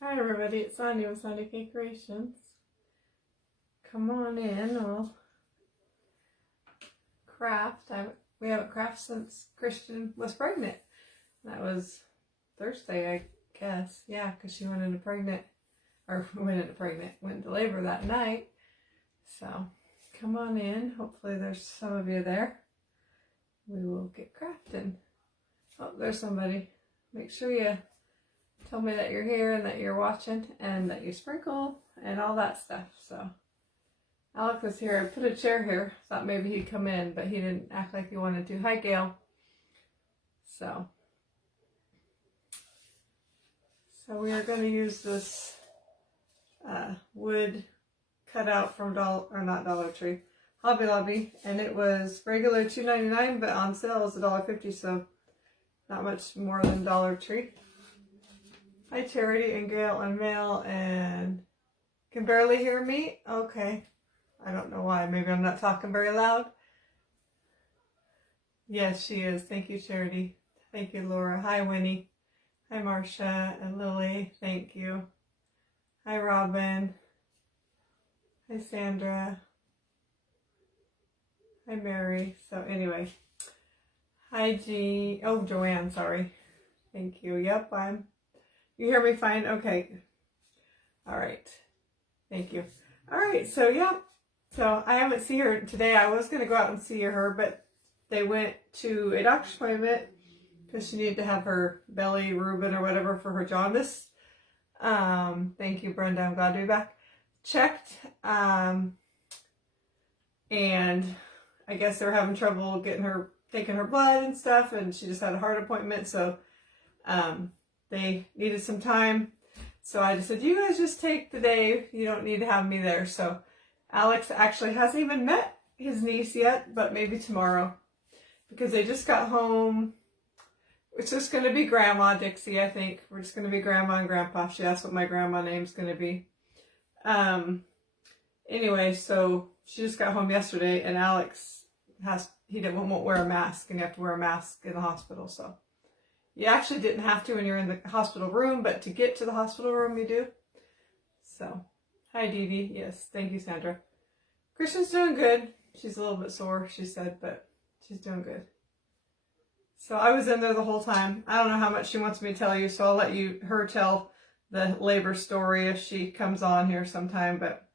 Hi everybody, it's Sonia with Sonia K Creations. Come on in, we'll craft. We haven't crafted since Christian was pregnant. That was Thursday, I guess. Yeah, because she went into labor that night. So come on in. Hopefully there's some of you there. We will get crafting. Oh, there's somebody. Make sure you tell me that you're here and that you're watching and that you sprinkle and all that stuff. So Alex is here. I put a chair here. Thought maybe he'd come in, but he didn't act like he wanted to. Hi, Gail. So we are going to use this wood cut out from Dollar Tree, Hobby Lobby, and it was regular $2.99, but on sale is $1.50, so not much more than Dollar Tree. Hi, Charity and Gail and Mel, and can barely hear me? Okay. I don't know why. Maybe I'm not talking very loud. Yes, she is. Thank you, Charity. Thank you, Laura. Hi, Winnie. Hi, Marcia and Lily. Thank you. Hi, Robin. Hi, Sandra. Hi, Mary. So anyway. Hi, Jean. Oh, Joanne, sorry. Thank you. Yep, you hear me fine? Okay. All right. Thank you. All right. So, yeah. So, I haven't seen her today. I was going to go out and see her, but they went to a doctor's appointment because she needed to have her belly Reuben or whatever for her jaundice. Thank you, Brenda. I'm glad to be back. Checked. And I guess they're having trouble taking her blood and stuff, and she just had a heart appointment. So, they needed some time. So I just said, you guys just take the day. You don't need to have me there. So Alex actually hasn't even met his niece yet, but maybe tomorrow. Because they just got home. It's just going to be Grandma Dixie, I think. We're just going to be Grandma and Grandpa. She asked what my grandma name's going to be. Anyway, so she just got home yesterday, and Alex won't wear a mask, and you have to wear a mask in the hospital, so. You actually didn't have to when you're in the hospital room, but to get to the hospital room, you do. So, hi, Dee Dee. Yes, thank you, Sandra. Christian's doing good. She's a little bit sore, she said, but she's doing good. So I was in there the whole time. I don't know how much she wants me to tell you, so I'll let her tell the labor story if she comes on here sometime, but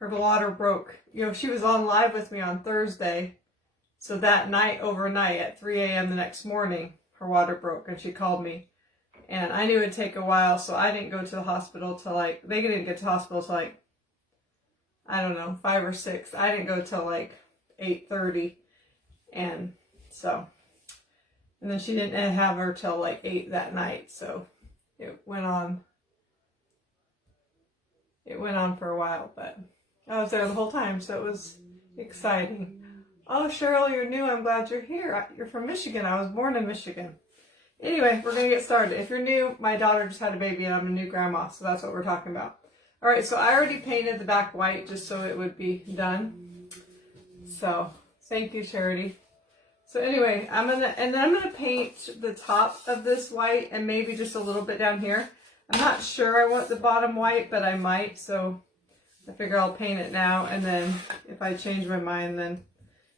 her water broke. She was on live with me on Thursday, so that night, overnight, at 3 a.m. the next morning, her water broke, and she called me, and I knew it would take a while, so I didn't go to the hospital till they didn't get to the hospital till I don't know, 5 or 6. I didn't go till 8:30, and then she didn't have her till 8 that night, so it went on for a while, but I was there the whole time, so it was exciting. Oh, Cheryl, you're new. I'm glad you're here. You're from Michigan. I was born in Michigan. Anyway, we're going to get started. If you're new, my daughter just had a baby and I'm a new grandma, so that's what we're talking about. All right, so I already painted the back white just so it would be done. So, thank you, Charity. So anyway, I'm going to paint the top of this white and maybe just a little bit down here. I'm not sure I want the bottom white, but I might, so I figure I'll paint it now, and then if I change my mind, then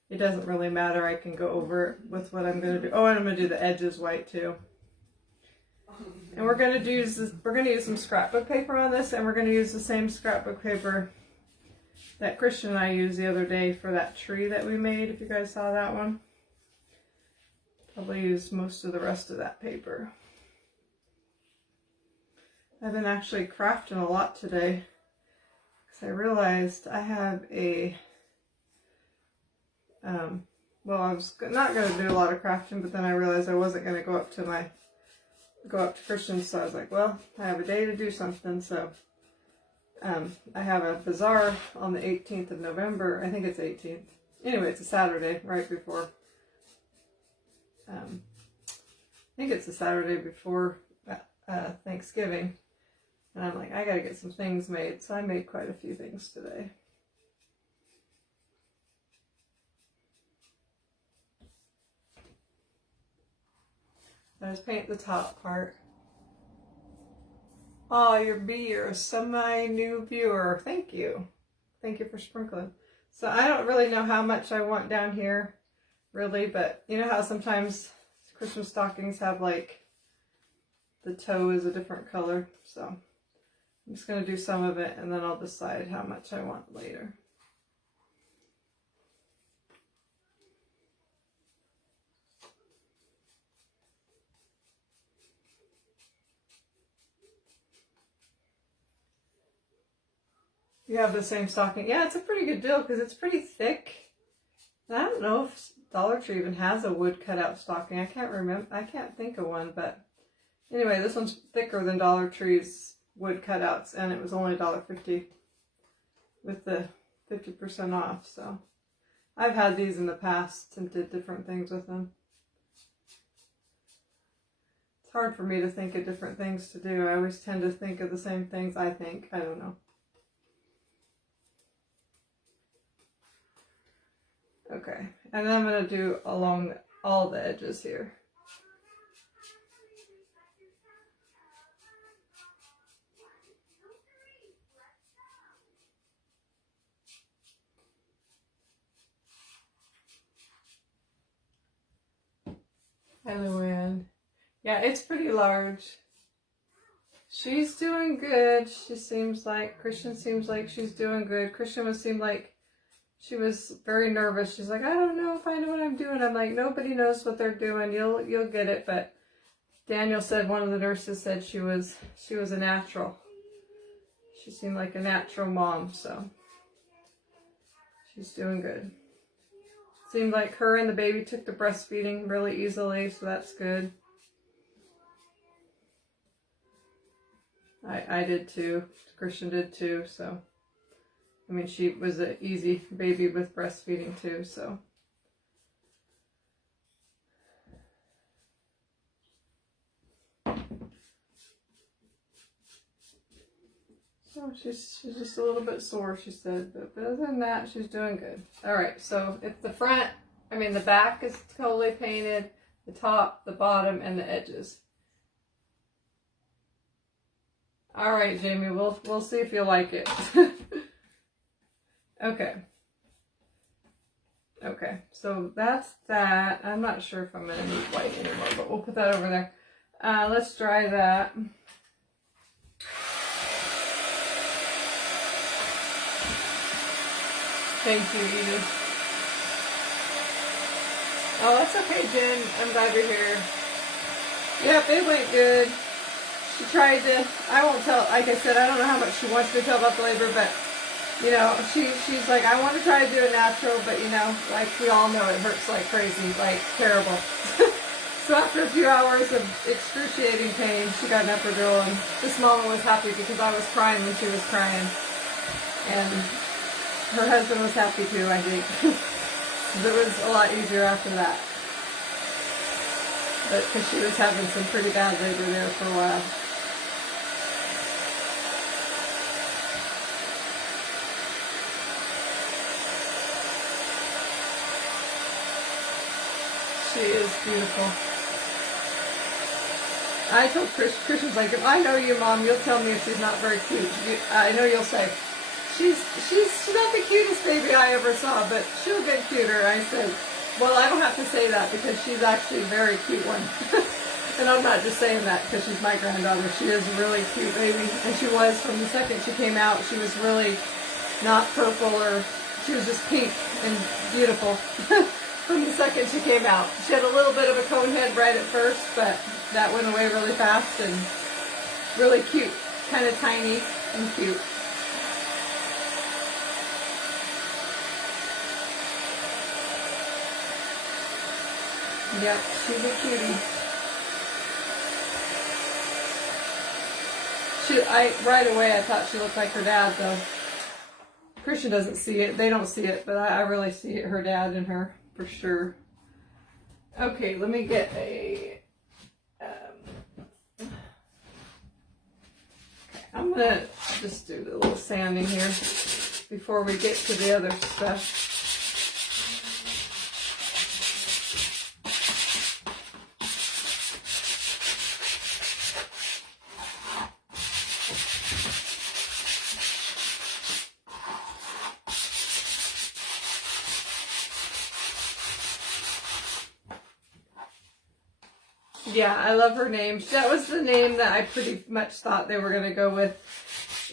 it doesn't really matter. I can go over it with what I'm going to do. Oh, and I'm going to do the edges white too. And we're going to use some scrapbook paper on this, and we're going to use the same scrapbook paper that Christian and I used the other day for that tree that we made, if you guys saw that one. Probably use most of the rest of that paper. I've been actually crafting a lot today because I realized I have I was not going to do a lot of crafting, but then I realized I wasn't going to go up to Christian, so I was like, well, I have a day to do something, so I have a bazaar on the 18th of November. I think it's 18th. Anyway, it's a Saturday right before, I think it's the Saturday before Thanksgiving, and I'm like, I got to get some things made, so I made quite a few things today. I just paint the top part. Oh, you're a semi-new viewer. Thank you. Thank you for sprinkling. So I don't really know how much I want down here, really, but you know how sometimes Christmas stockings have like the toe is a different color. So I'm just going to do some of it and then I'll decide how much I want later. You have the same stocking. Yeah, it's a pretty good deal because it's pretty thick. And I don't know if Dollar Tree even has a wood cutout stocking. I can't remember. I can't think of one, but anyway, this one's thicker than Dollar Tree's wood cutouts, and it was only $1.50 with the 50% off. So I've had these in the past and did different things with them. It's hard for me to think of different things to do. I always tend to think of the same things, I think. I don't know. Okay, and then I'm going to do along all the edges here. Hi, Luann. Yeah, it's pretty large. She's doing good. Christian seems like she's doing good. Christian seemed like she was very nervous. She's like, I don't know if I know what I'm doing. I'm like, nobody knows what they're doing. You'll get it. But Daniel said, one of the nurses said she was a natural. She seemed like a natural mom, so she's doing good. Seemed like her and the baby took the breastfeeding really easily, so that's good. I did too. Christian did too, so. I mean, she was an easy baby with breastfeeding too, so. So she's just a little bit sore, she said, but other than that, she's doing good. All right, so if the back is totally painted, the top, the bottom, and the edges. All right, Jamie, we'll see if you like it. Okay. Okay, so that's that. I'm not sure if I'm going to need white anymore, but we'll put that over there. Let's dry that. Thank you, Edith. Oh, that's okay, Jen. I'm glad you're here. Yep, it went good. She tried to, I won't tell, like I said, I don't know how much she wants to tell about the labor, but you know, she's like, I want to try to do it natural, but you know, like we all know, it hurts like crazy, like terrible. So after a few hours of excruciating pain, she got an epidural, and this mama was happy because I was crying when she was crying. And her husband was happy too, I think. It was a lot easier after that. But because she was having some pretty bad labor there for a while. She is beautiful. I told Christian's like, if I know you, Mom, you'll tell me if she's not very cute. I know you'll say, she's not the cutest baby I ever saw, but she'll get cuter. I said, well, I don't have to say that because she's actually a very cute one. And I'm not just saying that because she's my granddaughter. She is a really cute baby. And she was, from the second she came out, she was really not purple, or she was just pink and beautiful. From the second she came out. She had a little bit of a cone head right at first, but that went away really fast, and really cute. Kind of tiny and cute. Yep, she's a cutie. Right away I thought she looked like her dad, though. Christian doesn't see it. They don't see it, but I really see it, her dad in her. For sure. Okay, let me get a. I'm gonna just do the little sanding here before we get to the other stuff. Yeah, I love her name. That was the name that I pretty much thought they were going to go with.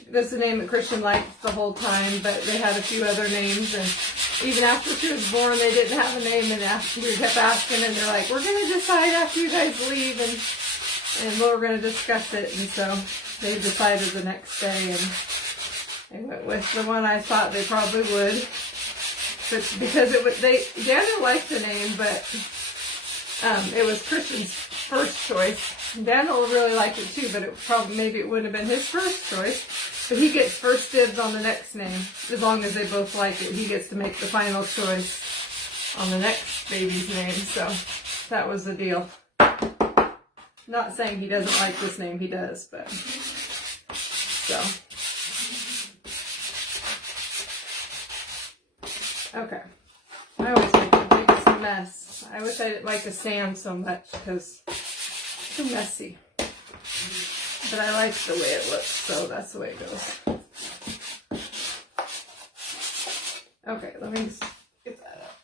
That's the name that Christian liked the whole time, but they had a few other names, and even after she was born, they didn't have a name, and we kept asking, and they're like, we're going to decide after you guys leave, and we're going to discuss it, and so they decided the next day, and they went with the one I thought they probably would, but because Daniel liked the name, but it was Christian's first choice. Daniel really liked it too, but maybe it wouldn't have been his first choice. But he gets first dibs on the next name. As long as they both like it, he gets to make the final choice on the next baby's name. So that was the deal. Not saying he doesn't like this name, he does, but so. Okay. I always make the biggest mess. I wish I didn't like the sand so much because it's too messy. But I like the way it looks, so that's the way it goes. Okay, let me just get that up.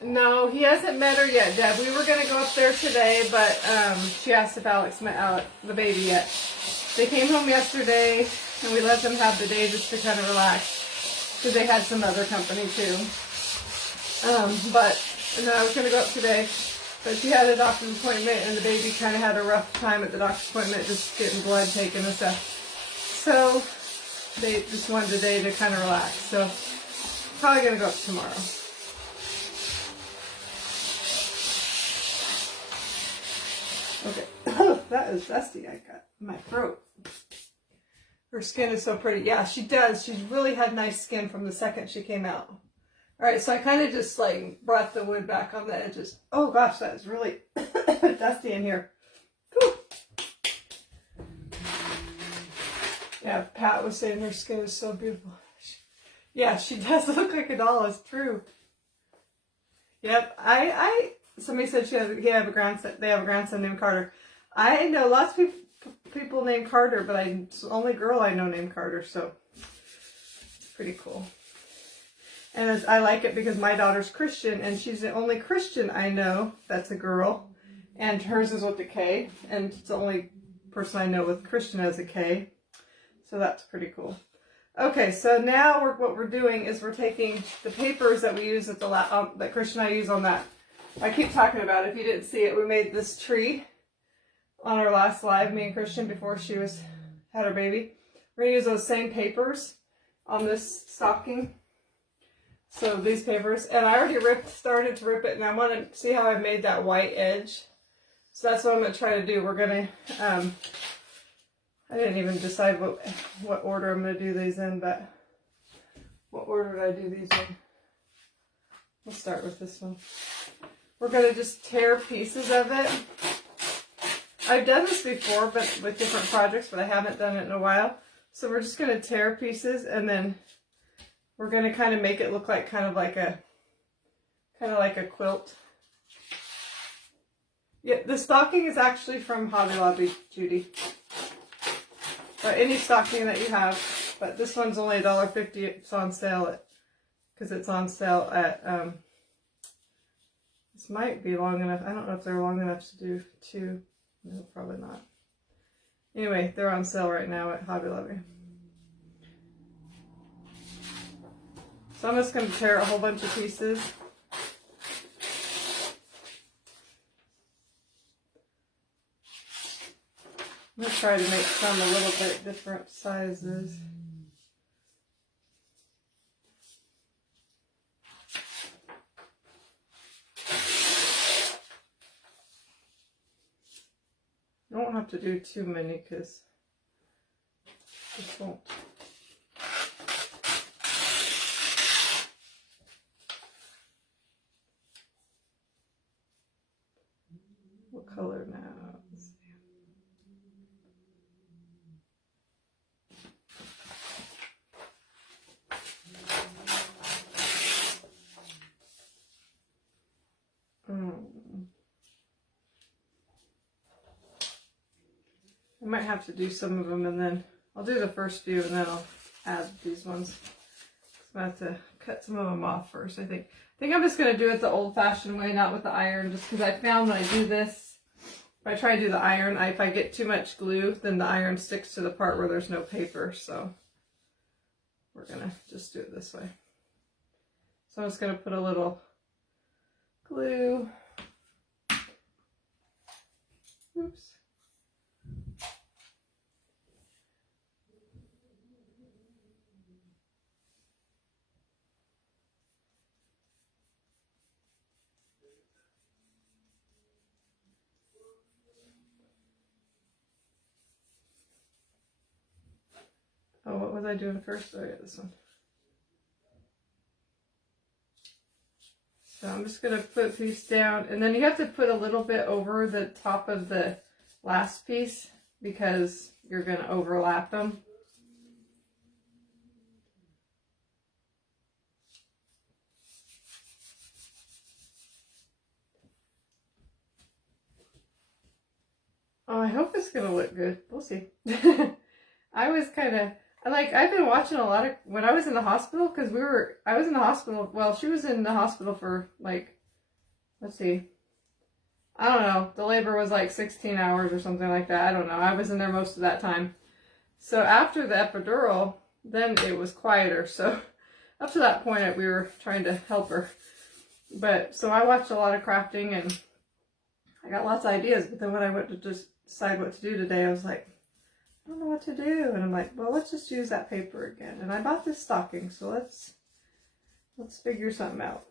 No, he hasn't met her yet, Deb. We were going to go up there today, but she asked if Alex met the baby yet. They came home yesterday, and we let them have the day just to kind of relax, because they had some other company too. And then I was going to go up today. But she had a doctor's appointment, and the baby kind of had a rough time at the doctor's appointment, just getting blood taken and stuff. So they just wanted the day to kind of relax. So probably going to go up tomorrow. Okay. That is dusty. I got my throat. Her skin is so pretty. Yeah, she does. She's really had nice skin from the second she came out. Alright, so I kind of just like brought the wood back on the edges. Oh gosh, that is really dusty in here. Whew. Yeah, Pat was saying her skin is so beautiful. Yeah, she does look like a doll, it's true. Yep, somebody said they have a grandson named Carter. I know lots of people named Carter, but it's the only girl I know named Carter, so it's pretty cool. And I like it because my daughter's Christian, and she's the only Christian I know that's a girl. And hers is with a K, and it's the only person I know with Christian as a K. So that's pretty cool. Okay, so now what we're doing is we're taking the papers that we use at the that Christian and I use on that. I keep talking about it. If you didn't see it, we made this tree on our last live, me and Christian, before she had her baby. We're going to use those same papers on this stocking. So these papers, and I already started to rip it, and I want to see how I made that white edge. So that's what I'm going to try to do. We're going to, I didn't even decide what order I'm going to do these in, but what order did I do these in? We'll start with this one. We're going to just tear pieces of it. I've done this before, but with different projects, but I haven't done it in a while. So we're just going to tear pieces, and then we're going to kind of make it look like kind of like a quilt. Yeah, the stocking is actually from Hobby Lobby, Judy. Or any stocking that you have, but this one's only $1.50. It's on sale because it's on sale at this might be long enough. I don't know if they're long enough to do two. No, probably not. Anyway, they're on sale right now at Hobby Lobby. So I'm just going to tear a whole bunch of pieces. I'm going to try to make some a little bit different sizes. I won't have to do too many because this won't. What color now? Let's see. I might have to do some of them, and then I'll do the first few, and then I'll add these ones. I'm going to have to cut some of them off first. I think think I'm just going to do it the old-fashioned way, not with the iron, just because I found when I do this, if I try to do the iron, if I get too much glue, then the iron sticks to the part where there's no paper, so we're going to just do it this way. So I'm just going to put a little glue. Oops. Oh, what was I doing first? Oh, yeah, this one. So I'm just going to put these down, and then you have to put a little bit over the top of the last piece because you're going to overlap them. Oh, I hope it's going to look good. We'll see. I was kind of, I've been watching a lot of, when I was in the hospital, because I was in the hospital, well, she was in the hospital for, like, let's see, I don't know, the labor was like 16 hours or something like that, I don't know, I was in there most of that time. So after the epidural, then it was quieter, so up to that point, we were trying to help her. But, so I watched a lot of crafting, and I got lots of ideas, but then when I went to just decide what to do today, I was like, I don't know what to do. And I'm like, well, let's just use that paper again. And I bought this stocking, so let's figure something out.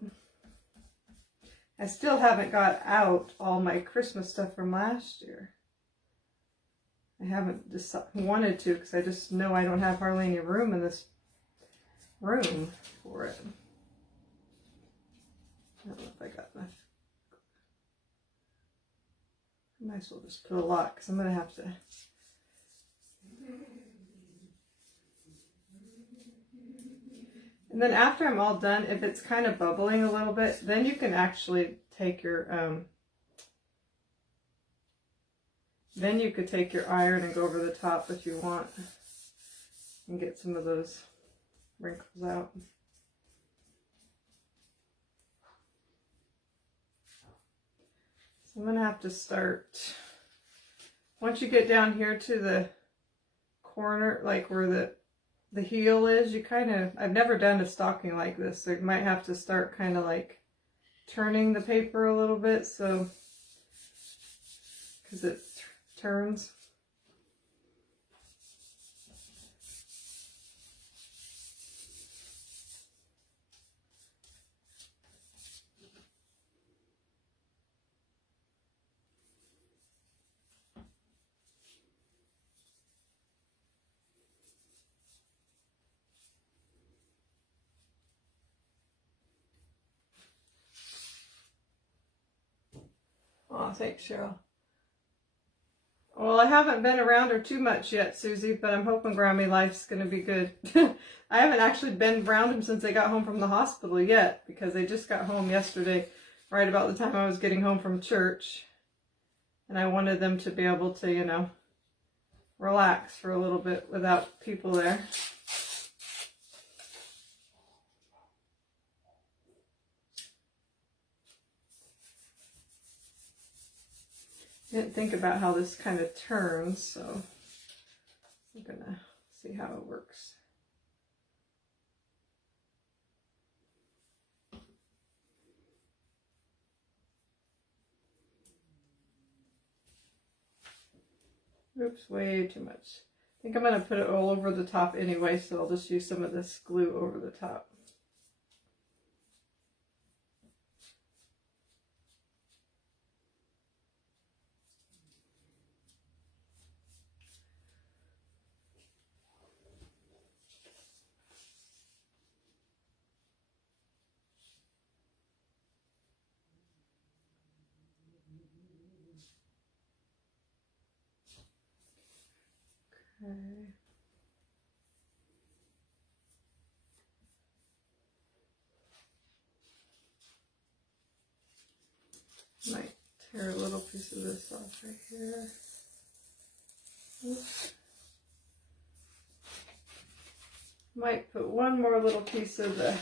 I still haven't got out all my Christmas stuff from last year. I haven't wanted to, because I just know I don't have hardly any room in this room for it. I don't know if I got enough. I might as well just put a lot, because I'm going to have to. And then after I'm all done, if it's kind of bubbling a little bit, then you can actually take your, then you could take your iron and go over the top if you want and get some of those wrinkles out. So I'm going to have to start, once you get down here to the corner, like where the heel is, you kind of, I've never done a stocking like this, so you might have to start kind of like turning the paper a little bit, so, because it turns. Oh, thanks, Cheryl. Well, I haven't been around her too much yet, Susie, but I'm hoping Grammy Life's going to be good. I haven't actually been around him since they got home from the hospital yet, because they just got home yesterday, right about the time I was getting home from church. And I wanted them to be able to, you know, relax for a little bit without people there. Didn't think about how this kind of turns, so I'm gonna see how it works. Oops, way too much. I think I'm gonna put it all over the top anyway, so I'll just use some of this glue over the top. Okay. Might tear a little piece of this off right here. Oops. Might put one more little piece of the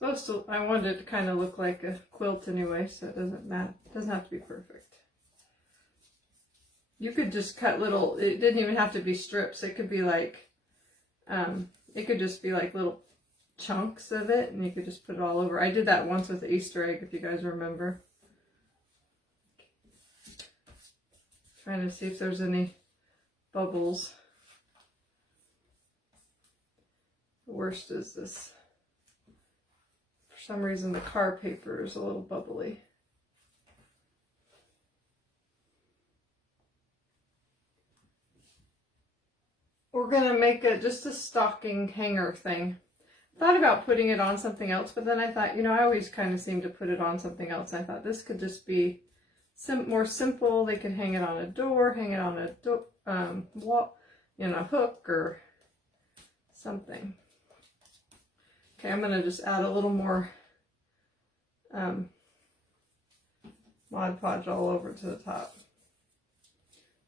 supposed to, I wanted it to kind of look like a quilt anyway, so it doesn't matter. It doesn't have to be perfect. You could just cut little, it didn't even have to be strips. It could be like, it could just be like little chunks of it, and you could just put it all over. I did that once with the Easter egg, if you guys remember. Trying to see if there's any bubbles. The worst is this. For some reason the car paper is a little bubbly. We're gonna make it just a stocking hanger thing. Thought about putting it on something else, but then I thought, you know, I always kind of seem to put it on something else. I thought this could just be more simple. They could hang it on a door, hang it on a wall, you know, a hook or something. Okay, I'm gonna just add a little more Mod Podge all over to the top.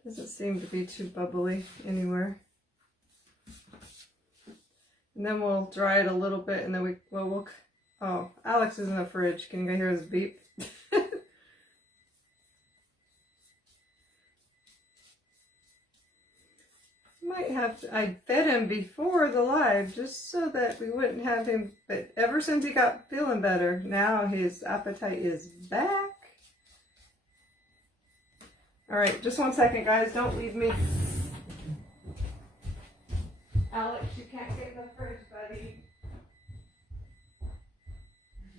Doesn't seem to be too bubbly anywhere. And then we'll dry it a little bit, and then we'll oh, Alex is in the fridge. Can you guys hear his beep? Might have to, I fed him before the live just so that we wouldn't have him, but ever since he got feeling better, now his appetite is back. All right, just 1 second, guys. Don't leave me. Alex, you can't get in the fridge, buddy.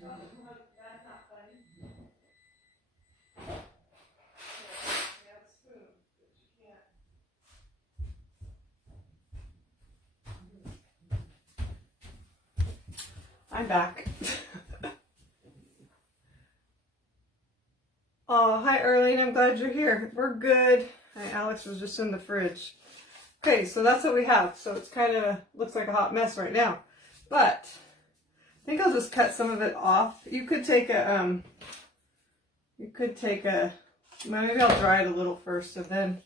Oh, that's not funny. You have a spoon, but you can't. I'm back. Oh, hi, Arlene. I'm glad you're here. We're good. Hi, Alex was just in the fridge. Okay, so that's what we have. So it's kind of looks like a hot mess right now. But I think I'll just cut some of it off. You could take a, maybe I'll dry it a little first, and then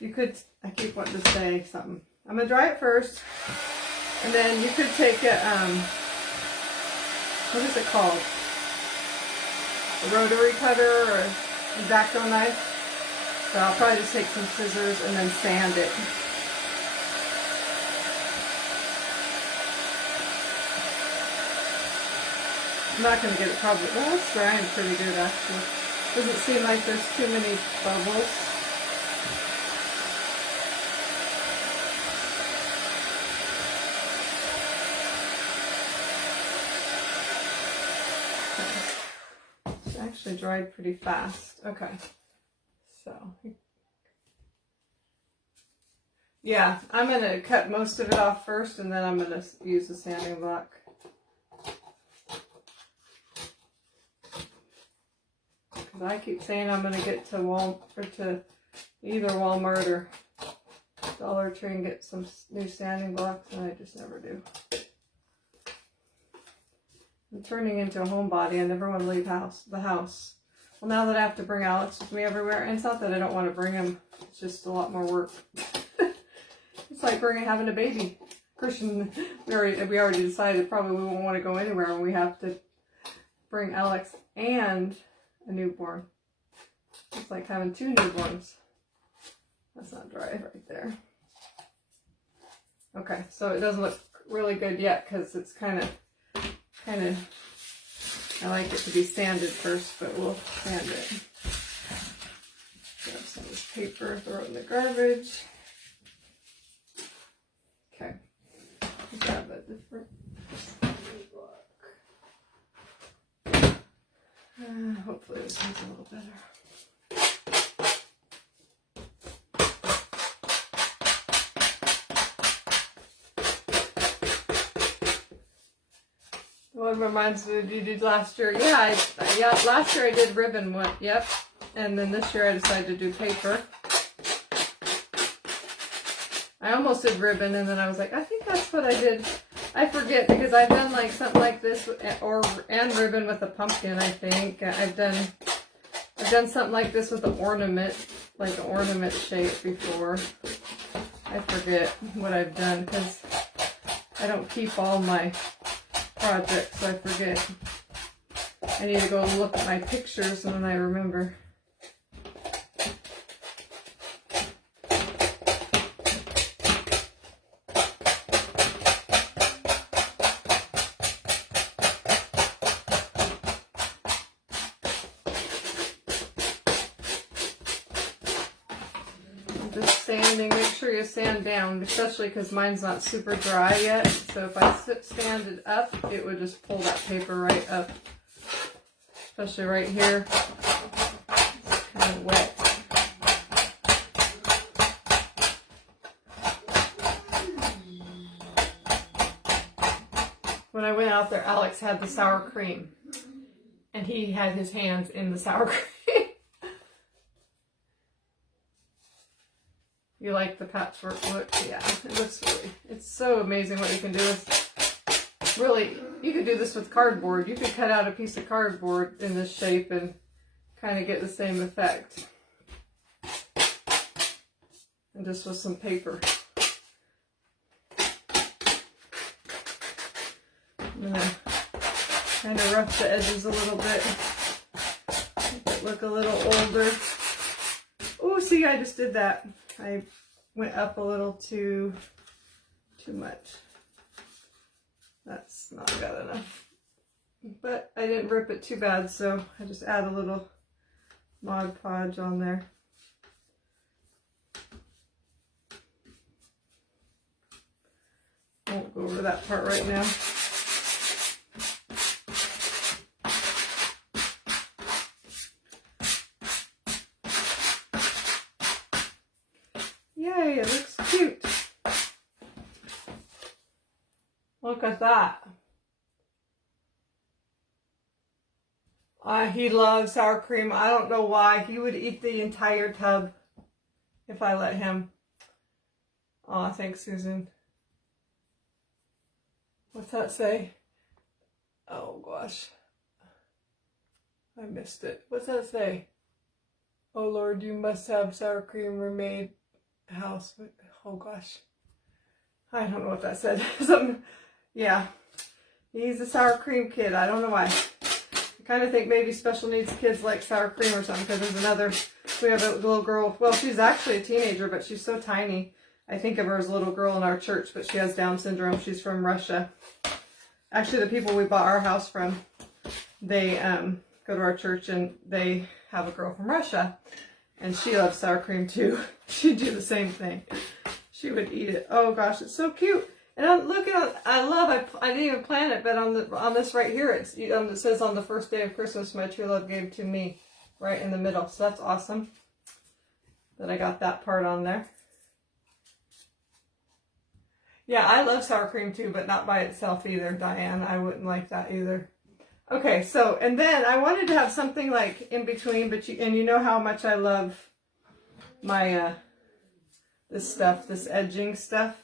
you could, I keep wanting to say something. I'm going to dry it first, and then you could take a, what is it called? A rotary cutter or an X-Acto knife. So I'll probably just take some scissors and then sand it. I'm not going to get it probably, well, it's drying pretty good actually. Doesn't seem like there's too many bubbles. Okay. It's actually dried pretty fast. Okay. So, yeah, I'm going to cut most of it off first, and then I'm going to use the sanding block. Because I keep saying I'm going to get to either Walmart or Dollar Tree and get some new sanding blocks, and I just never do. I'm turning into a homebody. I never want to leave the house. Well, now that I have to bring Alex with me everywhere, and it's not that I don't want to bring him, it's just a lot more work. It's like having a baby. Christian, we already decided probably we won't want to go anywhere when we have to bring Alex and a newborn. It's like having two newborns. That's not dry right there. Okay, so it doesn't look really good yet because it's kind of, I like it to be sanded first, but we'll sand it. Grab some of this paper, throw it in the garbage. Okay, grab a different block. Hopefully this one's a little better. One reminds me of you did last year. Yeah, last year I did ribbon one. Yep. And then this year I decided to do paper. I almost did ribbon, and then I was like, I think that's what I did. I forget because I've done like something like this and ribbon with a pumpkin. I think I've done something like this with an ornament, like an ornament shape before. I forget what I've done because I don't keep all my project so I forget. I need to go look at my pictures and then I remember. Just sanding, make sure you sand down, especially because mine's not super dry yet. So if I sand it up, it would just pull that paper right up. Especially right here. It's kind of wet. When I went out there, Alex had the sour cream. And he had his hands in the sour cream. You like the patchwork look? Yeah, it looks really, it's so amazing what you can do with, really, you could do this with cardboard. You could cut out a piece of cardboard in this shape and kind of get the same effect. And just with some paper. I'm gonna kind of rough the edges a little bit. Make it look a little older. Oh, see, I just did that. I went up a little too much. That's not good enough. But I didn't rip it too bad, so I just add a little Mod Podge on there. Won't go over that part right now. Yay, it looks cute. Look at that. He loves sour cream. I don't know why. He would eat the entire tub if I let him. Aw, thanks, Susan. What's that say? Oh, gosh. I missed it. What's that say? Oh, Lord, you must have sour cream remade house. Oh, gosh. I don't know what that said. Something. Yeah. He's a sour cream kid. I don't know why. I kind of think maybe special needs kids like sour cream or something, because there's another, we have a little girl, well, she's actually a teenager, but she's so tiny. I think of her as a little girl in our church, but she has Down syndrome. She's from Russia. Actually, the people we bought our house from, they go to our church and they have a girl from Russia. And she loves sour cream too. She'd do the same thing. She would eat it. Oh gosh, it's so cute. And I'm looking at, I didn't even plan it, but on this right here, it says on the first day of Christmas, my true love gave to me, right in the middle. So that's awesome that I got that part on there. Yeah, I love sour cream too, but not by itself either, Diane. I wouldn't like that either. Okay, so, and then I wanted to have something like in between, but you know how much I love my, this stuff, this edging stuff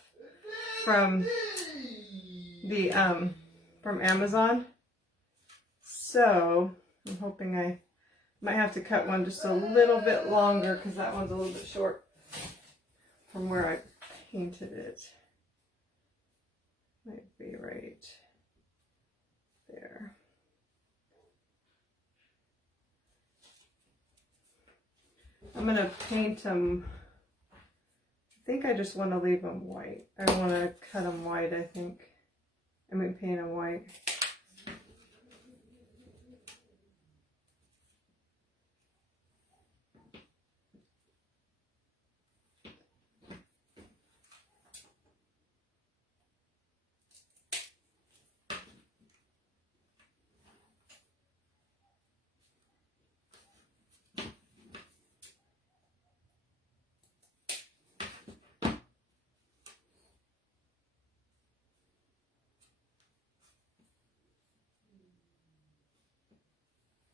from the, from Amazon. So, I'm hoping I might have to cut one just a little bit longer because that one's a little bit short from where I painted it. Might be right there. I'm going to paint them. I think I just want to leave them white. I want to cut them white, I think. I mean, paint them white.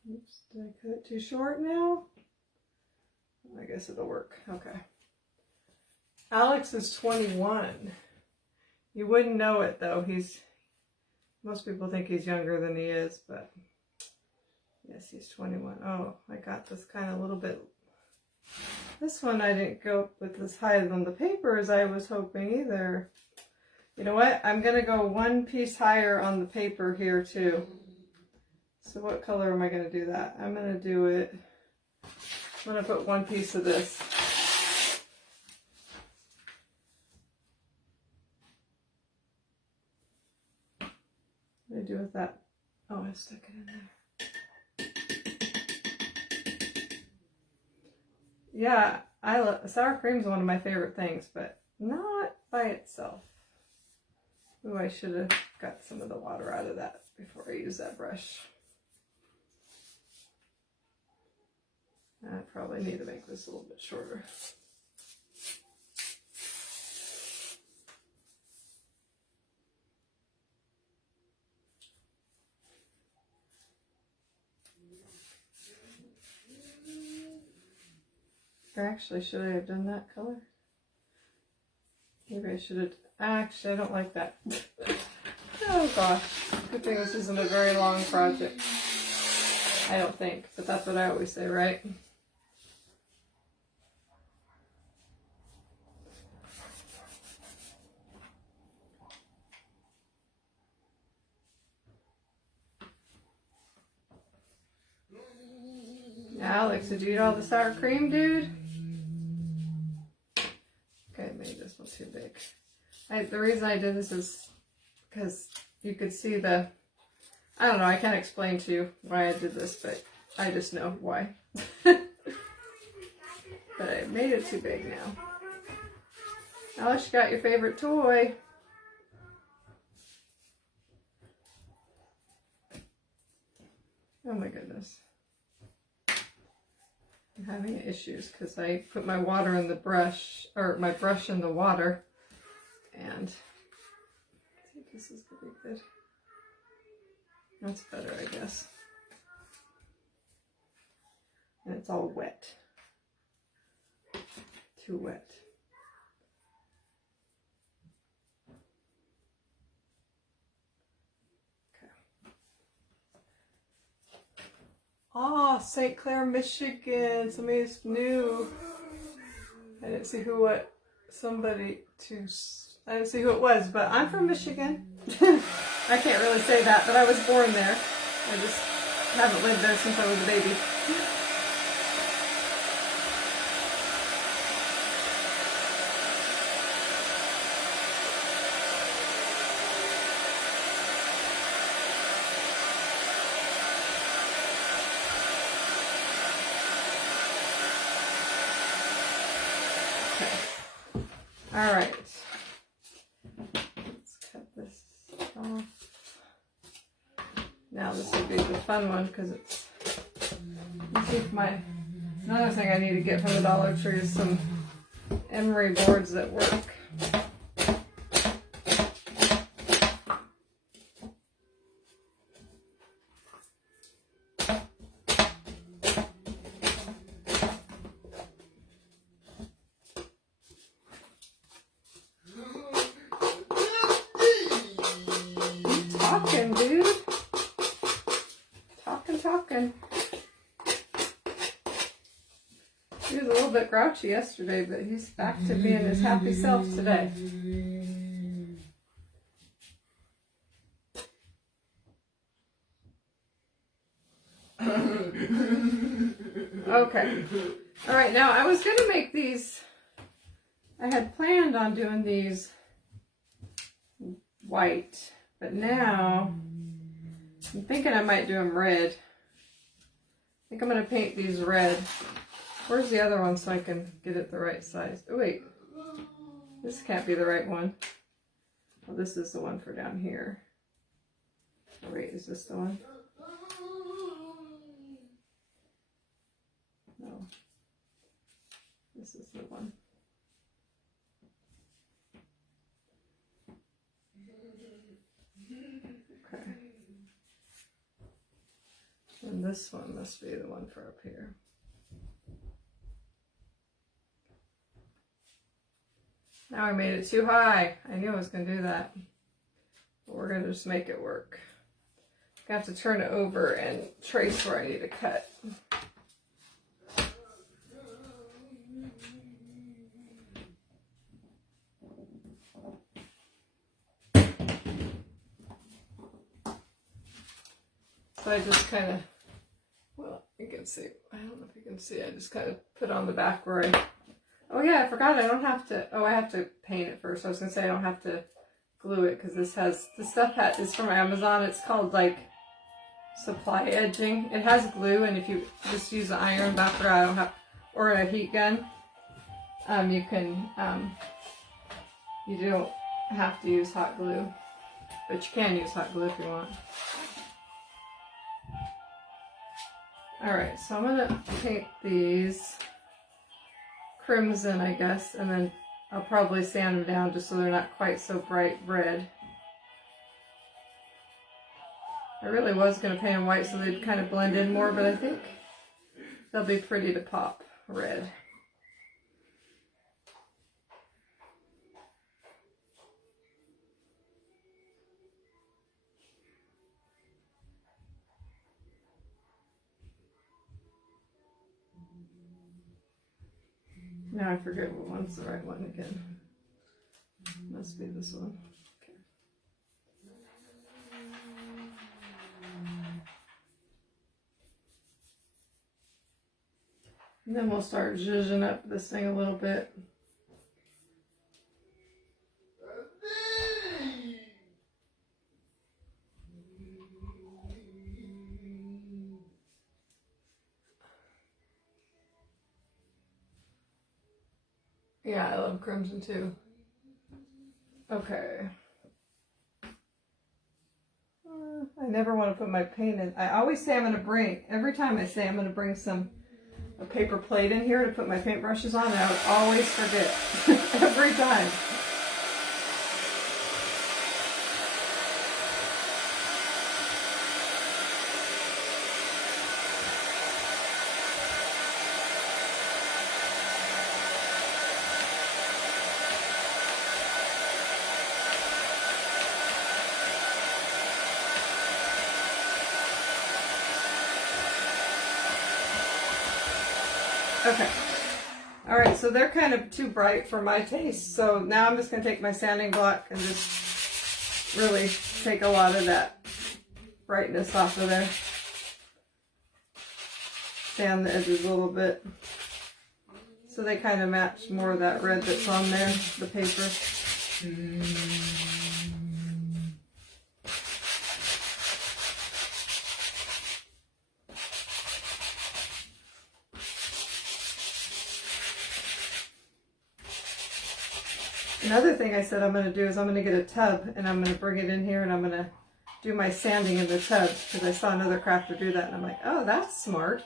Oops, did I cut it too short now? I guess it'll work. Okay. Alex is 21. You wouldn't know it though. Most people think he's younger than he is, but yes, he's 21. Oh, I got this kind of a little bit. This one I didn't go with as high on the paper as I was hoping either. You know what? I'm going to go one piece higher on the paper here too. So what color am I going to do that? I'm going to do it, I'm going to put one piece of this. What do I do with that? Oh, I stuck it in there. Yeah, sour cream is one of my favorite things, but not by itself. Ooh, I should have got some of the water out of that before I use that brush. I probably need to make this a little bit shorter. Or actually, should I have done that color? Maybe I should have. Actually, I don't like that. Oh gosh. Good thing this isn't a very long project. I don't think, but that's what I always say, right? Alex, did you eat all the sour cream, dude? Okay, I made this one too big. The reason I did this is because you could see the, I don't know, I can't explain to you why I did this, but I just know why. But I made it too big now. Alex, you got your favorite toy. Oh my goodness. I'm having issues because I put my water in the brush, or my brush in the water, and I think this is gonna be good. That's better, I guess. And it's all wet. Too wet. Ah, St. Clair, Michigan. Somebody's new. I didn't see who it was, but I'm from Michigan. I can't really say that, but I was born there. I just haven't lived there since I was a baby. All right, let's cut this off. Now this will be the fun one because it's, let's see if another thing I need to get from the Dollar Tree is some emery boards that work. Talking, dude. Talking. He was a little bit grouchy yesterday, but he's back to being his happy self today. Okay. All right, now I was going to make these, I had planned on doing these white, but now I'm thinking I might do them red. I think I'm going to paint these red. Where's the other one so I can get it the right size? Oh wait, this can't be the right one. Well, this is the one for down here. Oh wait, is this the one? No, this is the one. Okay. And this one must be the one for up here. Now I made it too high. I knew I was going to do that. But we're going to just make it work. I have to turn it over and trace where I need to cut. So I just kind of, well, you can see, I don't know if you can see, I just kind of put on the back where I, oh yeah, I forgot, I don't have to, oh, I have to paint it first. I was going to say I don't have to glue it because this stuff is from Amazon. It's called like supply edging. It has glue, and if you just use an iron evaporator, I don't have, or a heat gun, you can, you don't have to use hot glue, but you can use hot glue if you want. Alright, so I'm going to paint these crimson, I guess, and then I'll probably sand them down just so they're not quite so bright red. I really was going to paint them white so they'd kind of blend in more, but I think they'll be pretty to pop red. Now I forget what one's the right one again. Must be this one. Okay. And then we'll start zhuzhing up this thing a little bit. Yeah, I love crimson too. Okay. I never want to put my paint in. I always say I'm going to bring, every time I say I'm going to bring a paper plate in here to put my paintbrushes on, and I would always forget. Every time. Okay. Alright, so they're kind of too bright for my taste. So now I'm just going to take my sanding block and just really take a lot of that brightness off of there. Sand the edges a little bit. So they kind of match more of that red that's on there, the paper. Another thing I said I'm going to do is I'm going to get a tub and I'm going to bring it in here and I'm going to do my sanding in the tub because I saw another crafter do that and I'm like, oh, that's smart.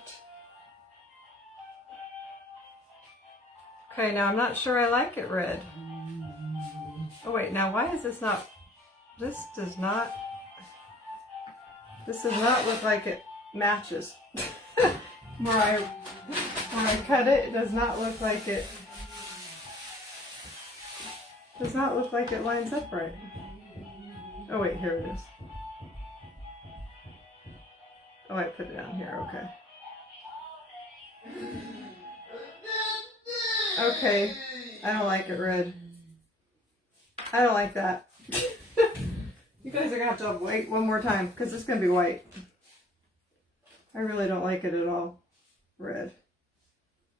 Okay, now I'm not sure I like it red. Oh wait, now why is this not, this does not look like it matches. Where I cut it, it does not look like it. Does not look like it lines up right. Oh wait, here it is. Oh, I put it down here, okay. Okay, I don't like it red. I don't like that. You guys are gonna have to wait one more time because it's gonna be white. I really don't like it at all. Red.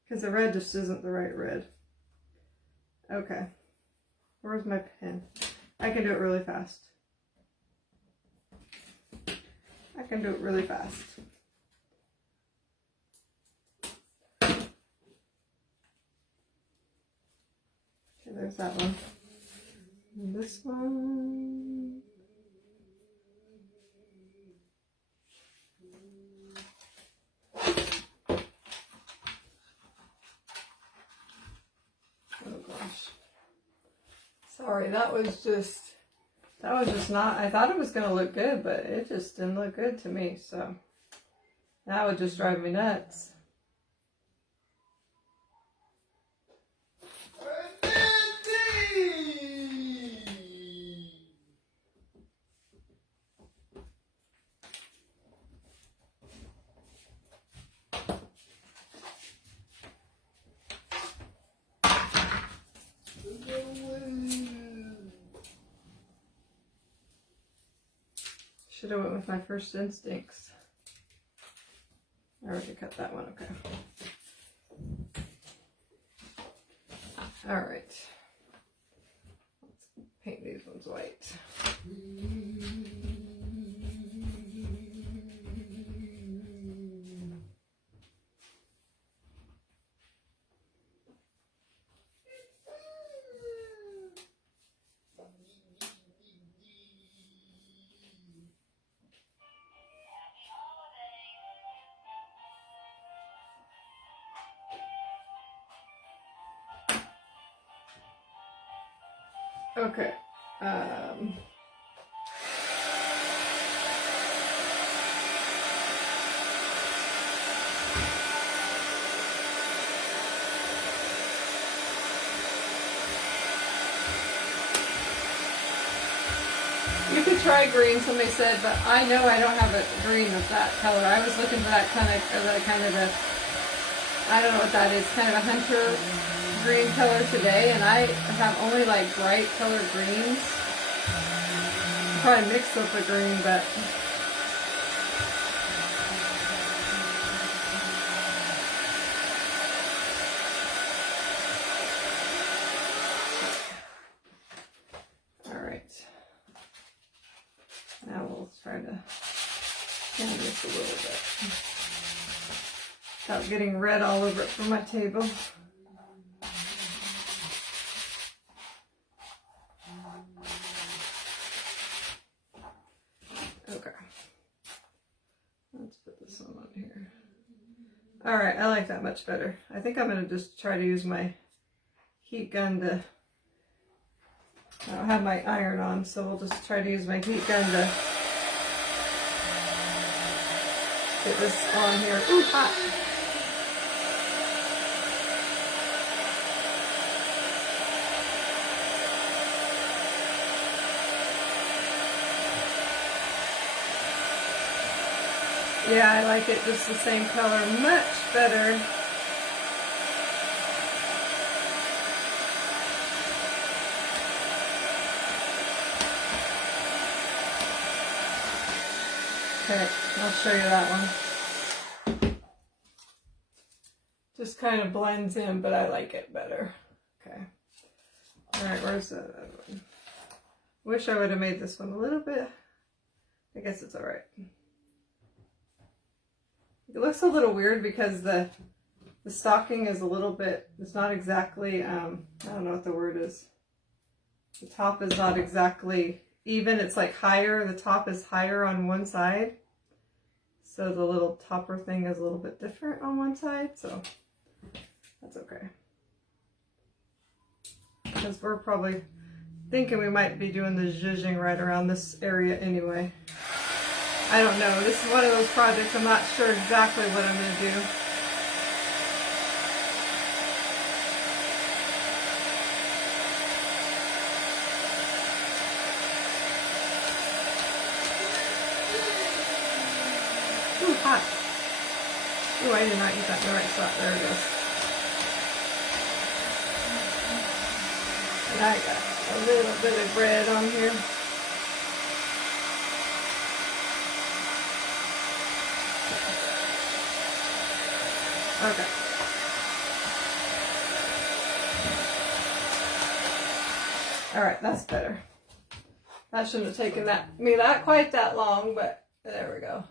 Because the red just isn't the right red. Okay. Where's my pen? I can do it really fast. I can do it really fast. Okay, there's that one. And this one. Oh gosh. Sorry, that was just not, I thought it was going to look good, but it just didn't look good to me, so that would just drive me nuts. Should have went with my first instincts. I already cut that one, okay. All right. Let's paint these ones white. Okay. You could try green, somebody said, but I know I don't have a green of that color. I was looking for that kind of I don't know what that is, kind of a hunter green color today, and I have only like bright colored greens. Probably mixed with the green, but all right. Now we'll try to thin this a little bit without getting red all over it from my table. Okay. Let's put this one on here. All right, I like that much better. I think I'm going to just try to use my heat gun to, I don't have my iron on, so we'll just try to use my heat gun to get this on here. Ooh, hot. Yeah, I like it just the same color, much better. Okay, I'll show you that one. Just kind of blends in, but I like it better. Okay. All right, where's the other one? Wish I would have made this one a little bit. I guess it's all right. It looks a little weird because the stocking is a little bit, it's not exactly, I don't know what the word is. The top is not exactly even. It's like higher. The top is higher on one side. So the little topper thing is a little bit different on one side. So that's okay. Because we're probably thinking we might be doing the zhuzhing right around this area anyway. I don't know. This is one of those projects I'm not sure exactly what I'm going to do. Ooh, hot. Ooh, I did not use that in the right spot. There it is. And I got a little bit of red on here. Okay. All right, that's better. That shouldn't have taken me that quite that long, but there we go.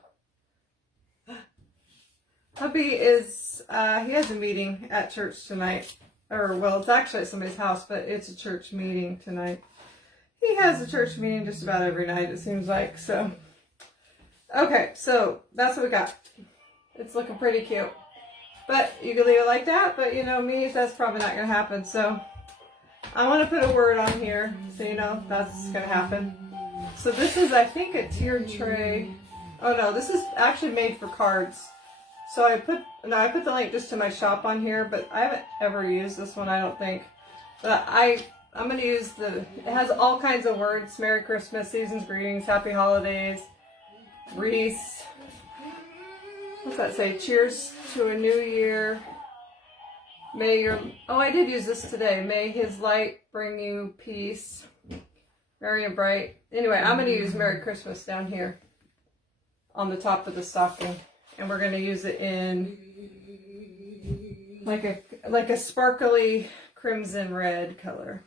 Hubby is, he has a meeting at church tonight. Or, well, it's actually at somebody's house, but it's a church meeting tonight. He has a church meeting just about every night, it seems like, so. Okay, so that's what we got. It's looking pretty cute. But you can leave it like that, but you know me, that's probably not going to happen. So I want to put a word on here so you know that's going to happen. So this is, I think, a tiered tray. Oh no, this is actually made for cards. So I put the link just to my shop on here, but I haven't ever used this one, I don't think. But I'm going to use it has all kinds of words. Merry Christmas, season's greetings, happy holidays, wreaths. What's that say? Cheers to a new year. I did use this today. May his light bring you peace. Merry and bright. Anyway, I'm going to use Merry Christmas down here on the top of the stocking. and we're going to use it in like a sparkly crimson red color.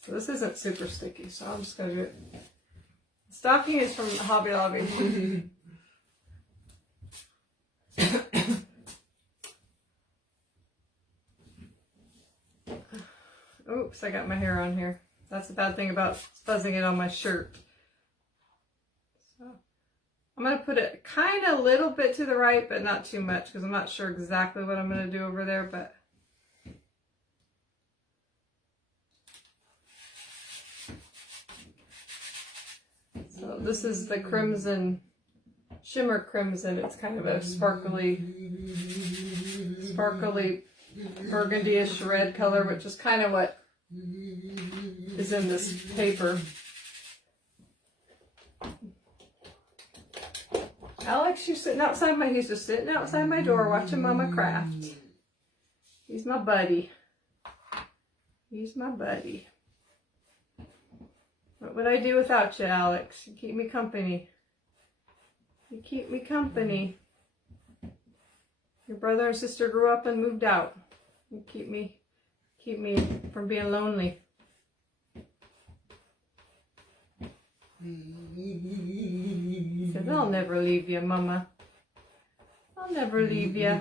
So this isn't super sticky, so I'm just going to do it. The stocking is from Hobby Lobby. Oops, I got my hair on here. That's the bad thing about fuzzing it on my shirt. So I'm going to put it kind of a little bit to the right, but not too much, because I'm not sure exactly what I'm going to do over there, but so this is the crimson, shimmer crimson. It's kind of a sparkly burgundy-ish red color, which is kind of what is in this paper. Alex, he's just sitting outside my door watching Mama craft. He's my buddy. He's my buddy. What would I do without you, Alex? You keep me company. You keep me company. Your brother and sister grew up and moved out. You keep me from being lonely. He said, I'll never leave you, Mama. I'll never leave you.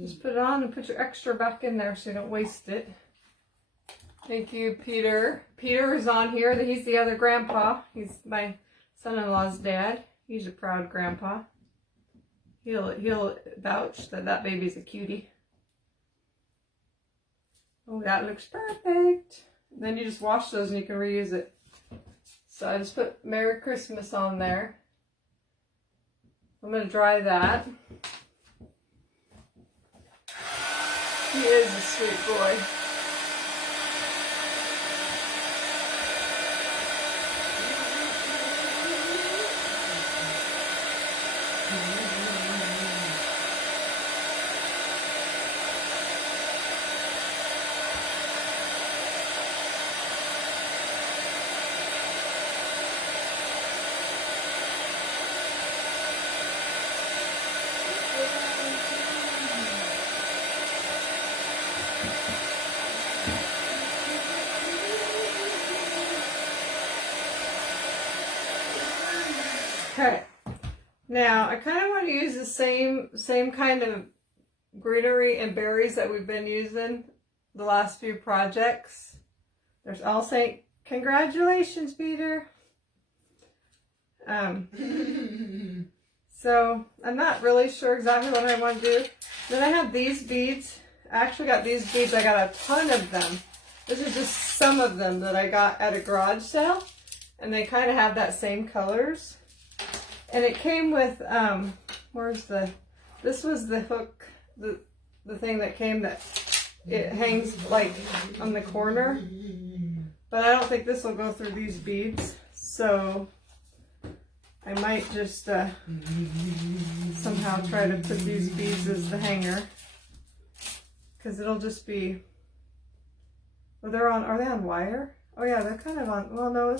Just put it on and put your extra back in there so you don't waste it. Thank you, Peter. Peter is on here. He's the other grandpa. He's my son-in-law's dad. He's a proud grandpa. He'll vouch that baby's a cutie. Oh, that looks perfect. And then you just wash those and you can reuse it. So I just put Merry Christmas on there. I'm going to dry that. He is a sweet boy. Okay, now I kind of want to use the same kind of greenery and berries that we've been using the last few projects. There's all saying, congratulations, Peter. So I'm not really sure exactly what I want to do. Then I have these beads. I actually got these beads. I got a ton of them. This is just some of them that I got at a garage sale. And they kind of have that same colors. And it came with, this was the hook, the thing that came that it hangs like on the corner. But I don't think this will go through these beads. So I might just somehow try to put these beads as the hanger. Because it'll just be, well, are they on wire? Oh yeah, they're kind of on, well no,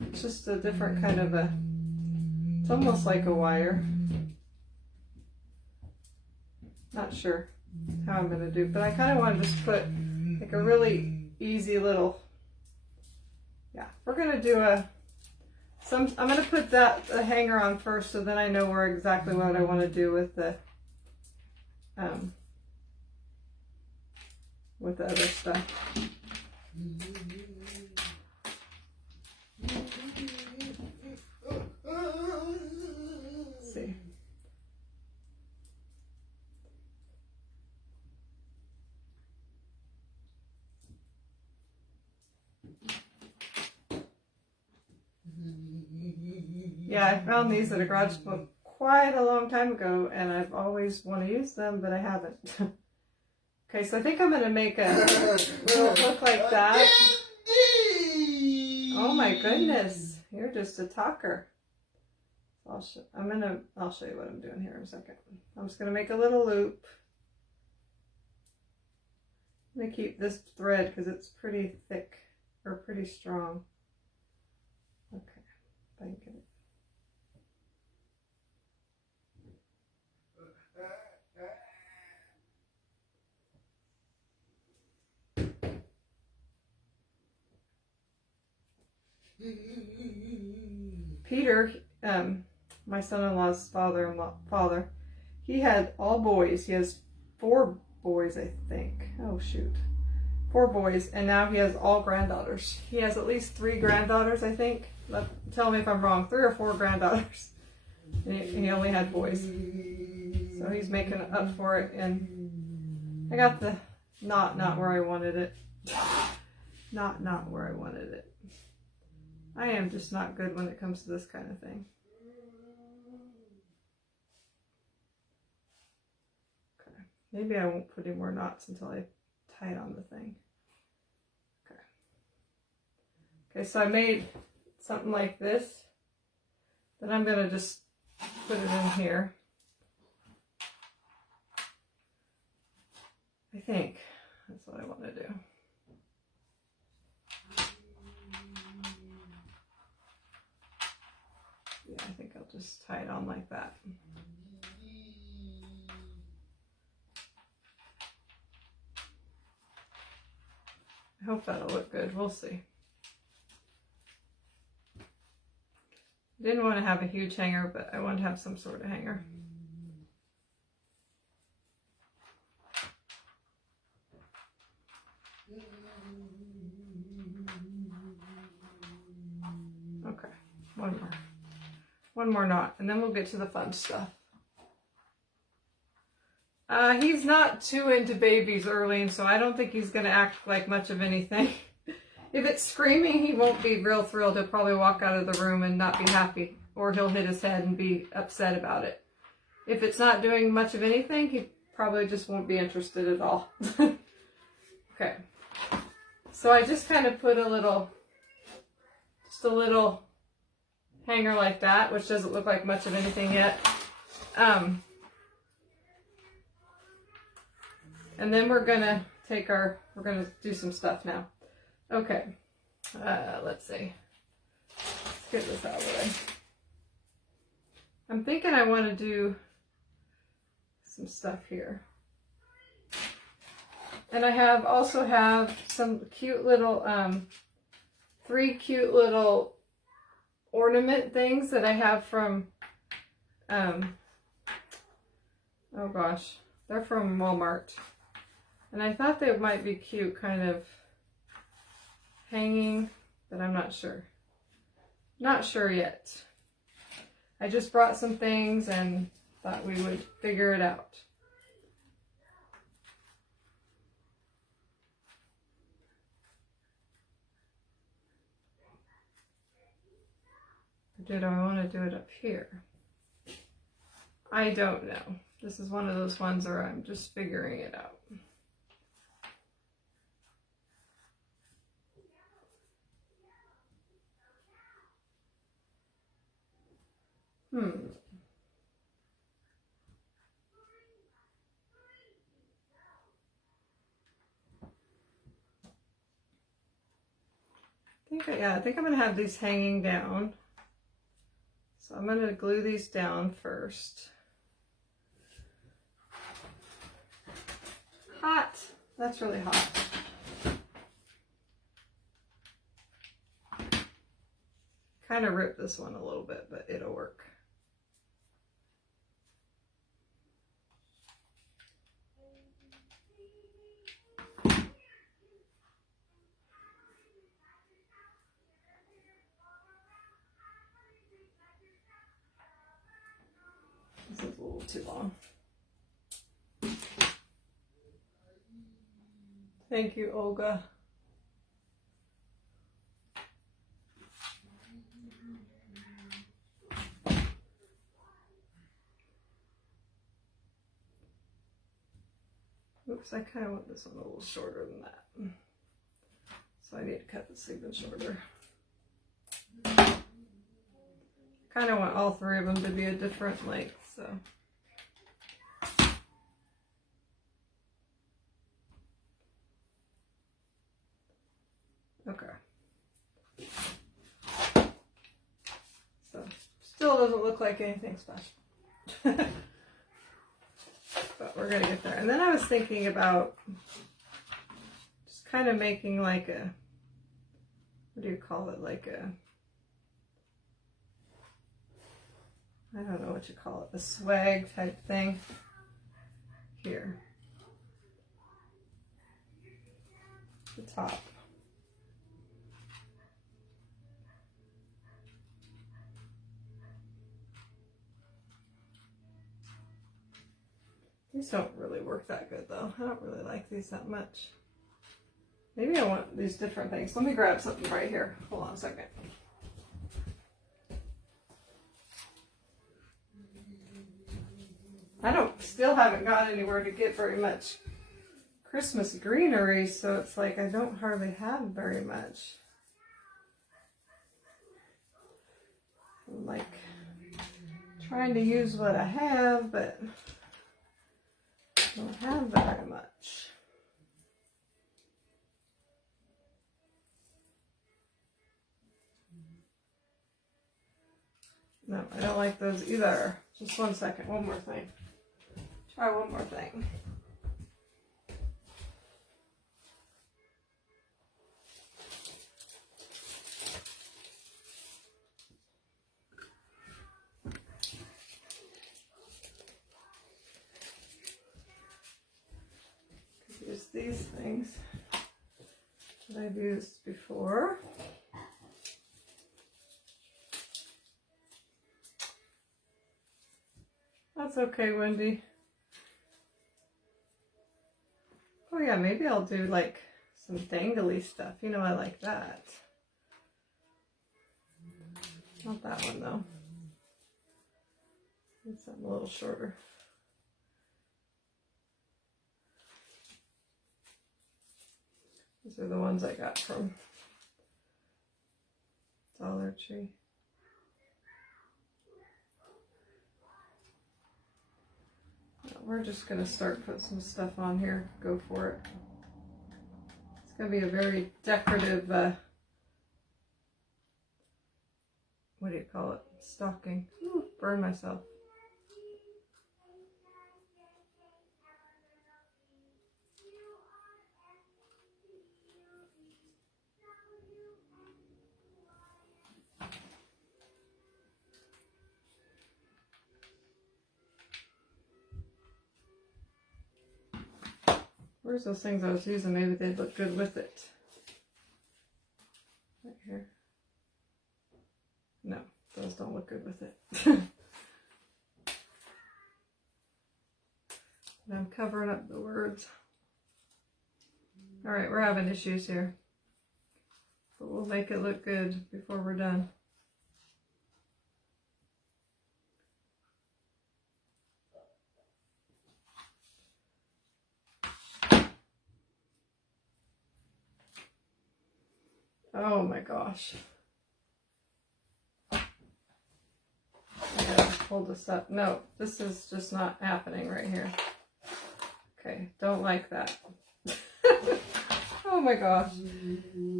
it's just a different kind of a, it's almost like a wire. Not sure how I'm going to do, but I kind of want to just put like a really easy little, yeah, we're going to do I'm going to put the hanger on first so then I know where exactly what I want to do with the other stuff. Let's see. Yeah, I found these at a garage sale quite a long time ago, and I've always wanted to use them, but I haven't. Okay, so I think I'm going to make a little look like that. Oh my goodness. You're just a talker. I'll show you what I'm doing here in a second. I'm just gonna make a little loop. I'm gonna keep this thread because it's pretty thick or pretty strong. Okay, if I can get it. Peter, my son-in-law's father, he had all boys. He has 4 boys, I think. Oh shoot, 4 boys, and now he has all granddaughters. He has at least 3 granddaughters, I think. Tell me if I'm wrong. 3 or 4 granddaughters. And he only had boys, so he's making up for it. And I got the not where I wanted it. Not where I wanted it. I am just not good when it comes to this kind of thing. Okay. Maybe I won't put any more knots until I tie it on the thing. Okay. Okay, so I made something like this. Then I'm going to just put it in here. I think that's what I want to do. Yeah, I think I'll just tie it on like that. I hope that'll look good. We'll see. Didn't want to have a huge hanger, but I wanted to have some sort of hanger. Okay, one more knot, and then we'll get to the fun stuff. He's not too into babies early, and so I don't think he's going to act like much of anything. If it's screaming, he won't be real thrilled. He'll probably walk out of the room and not be happy, or he'll hit his head and be upset about it. If it's not doing much of anything, he probably just won't be interested at all. Okay, so I just kind of put a little hanger like that, which doesn't look like much of anything yet. And then we're gonna do some stuff now. Okay, let's see. Let's get this out of the way. I'm thinking I want to do some stuff here. And I also have some cute little, 3 cute little ornament things that I have from, oh gosh, they're from Walmart. And I thought they might be cute, kind of hanging, but I'm not sure. Not sure yet. I just brought some things and thought we would figure it out. Do I want to do it up here? I don't know. This is one of those ones where I'm just figuring it out. I think I'm going to have these hanging down. So I'm going to glue these down first. Hot. That's really hot. Kind of rip this one a little bit, but it'll work. This is a little too long. Thank you, Olga. Oops, I kind of want this one a little shorter than that. So I need to cut this even shorter. kind of want all three of them to be a different length, so. Okay. So, still doesn't look like anything special. But we're gonna get there. And then I was thinking about just kind of making like a, what do you call it? Like a, I don't know what you call it, a swag type thing here. The top. These don't really work that good though. I don't really like these that much. Maybe I want these different things. Let me grab something right here. Hold on a second. Still haven't got anywhere to get very much Christmas greenery, so it's like I don't hardly have very much. I'm like trying to use what I have, but don't have very much. No, I don't like those either. Just one second, one more thing. Try one more thing. Use these things that I've used before. That's okay, Wendy. Oh yeah, maybe I'll do like some dangly stuff. You know, I like that. Not that one though. Need something a little shorter. These are the ones I got from Dollar Tree. We're just going to start putting some stuff on here. Go for it. It's going to be a very decorative, what do you call it? Stocking. Ooh, burn myself. Where's those things I was using? Maybe they'd look good with it. Right here. No, those don't look good with it. And I'm covering up the words. Alright, we're having issues here. But we'll make it look good before we're done. Oh my gosh. I gotta hold this up. No, this is just not happening right here. Okay, don't like that. Oh my gosh.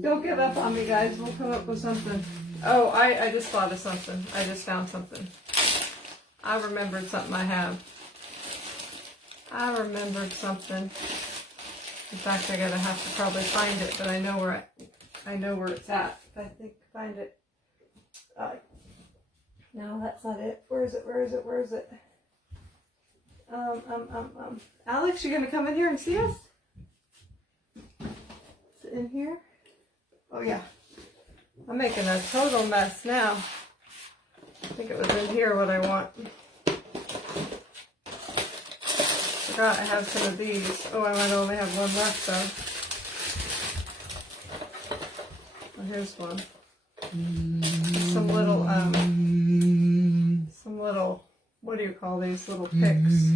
Don't give up on me, guys. We'll come up with something. Oh, I just thought of something. I just found something. I remembered something I have. I remembered something. In fact, I gotta have to probably find it, but I know where it's at. I think find it. No, that's not it. Where is it? Where is it? Where is it? Alex, you gonna come in here and see us? Is it in here? Oh yeah. I'm making a total mess now. I think it was in here what I want. Forgot I have some of these. Oh, I might only have one left though. Oh, here's one. Some little, what do you call these little picks?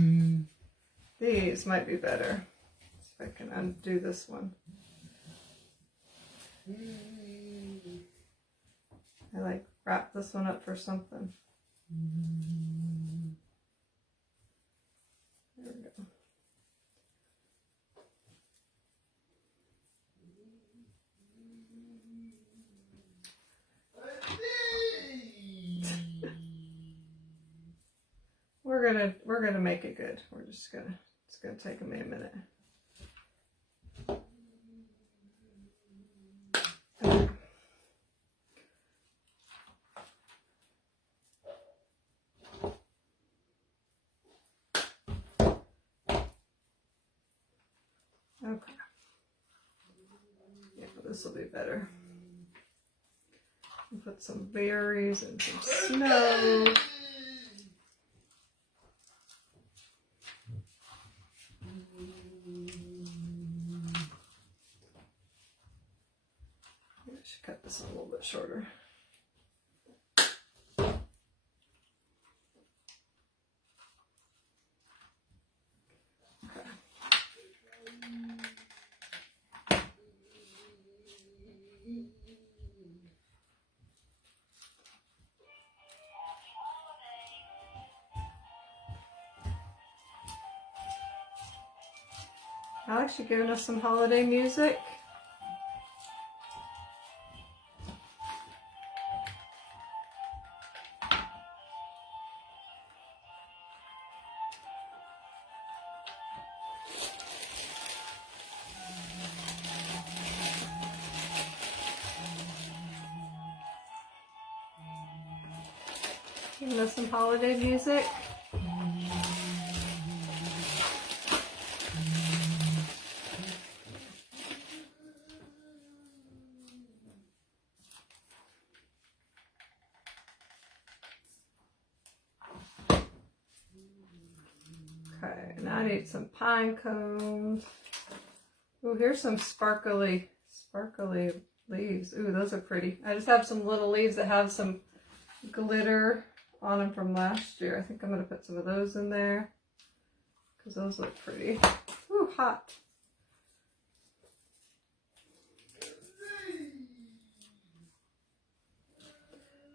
These might be better. See if I can undo this one. I like wrap this one up for something. There we go. We're gonna make it good. It's gonna take me a minute. Okay. Yeah, this will be better. I'll put some berries and some snow. I should cut this one a little bit shorter. Alex, you giving us some holiday music? Giving us some holiday music? Okay, now I need some pine cones. Ooh, here's some sparkly leaves. Ooh, those are pretty. I just have some little leaves that have some glitter on them from last year. I think I'm going to put some of those in there because those look pretty. Ooh, hot.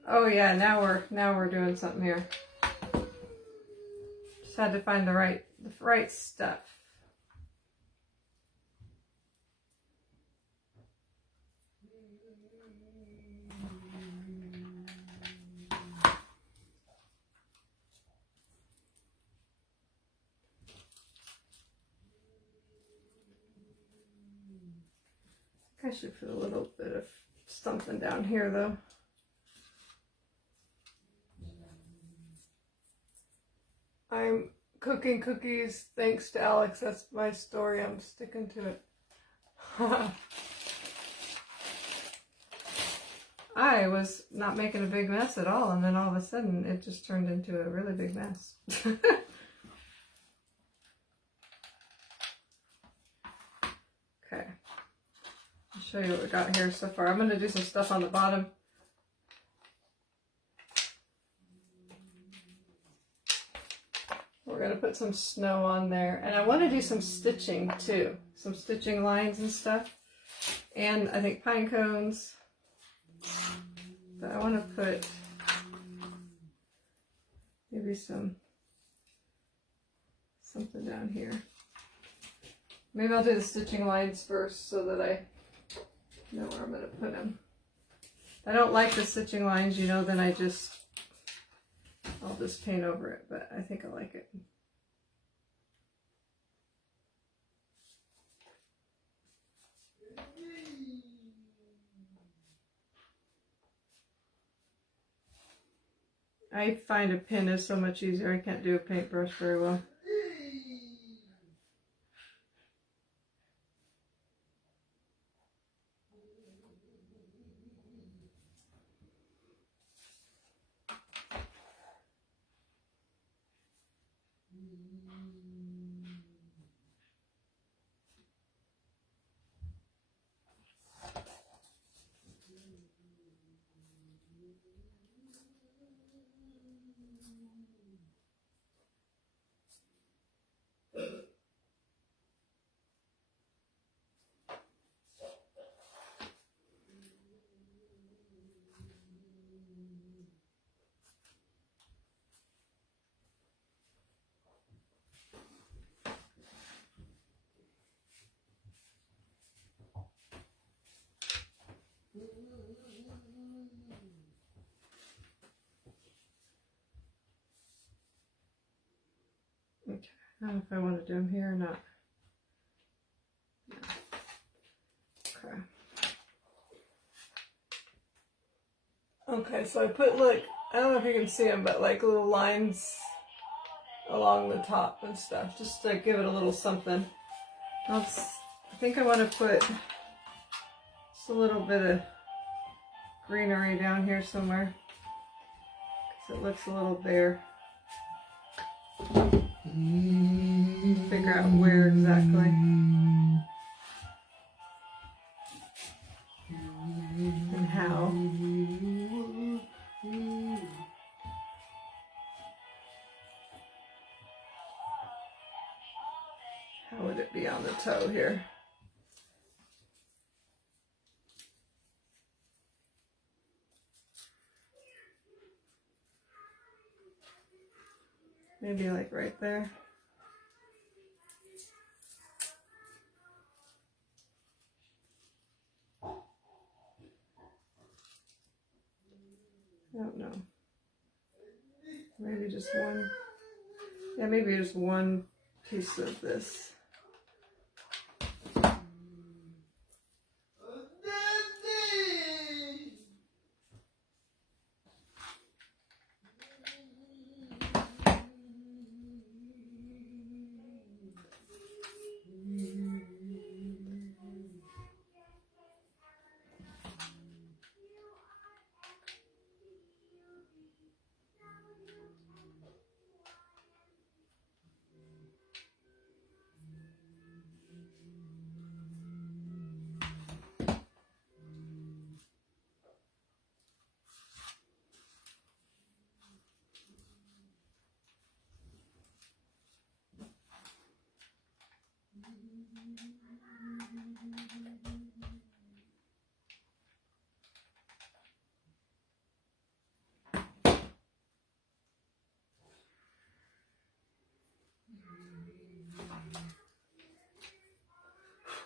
Oh yeah, now we're doing something here. Just had to find the right stuff. I should put a little bit of something down here though. I'm cooking cookies thanks to Alex. That's my story. I'm sticking to it. I was not making a big mess at all, and then all of a sudden it just turned into a really big mess. Okay. I'll show you what we got here so far. I'm going to do some stuff on the bottom. We're going to put some snow on there. And I want to do some stitching too. Some stitching lines and stuff. And I think pine cones. But I want to put maybe something down here. Maybe I'll do the stitching lines first so that I know where I'm going to put them. If I don't like the stitching lines, you know, then I'll just paint over it, but I think I like it. I find a pen is so much easier. I can't do a paintbrush very well. I don't know if I want to do them here or not. No. Okay. Okay, so I put like, I don't know if you can see them, but like little lines along the top and stuff, just to give it a little something. I think I want to put just a little bit of greenery down here somewhere, because it looks a little bare. Figure out where exactly. And how. How would it be on the toe here? Maybe like right there. I don't know. Maybe just one. Yeah, maybe just one piece of this.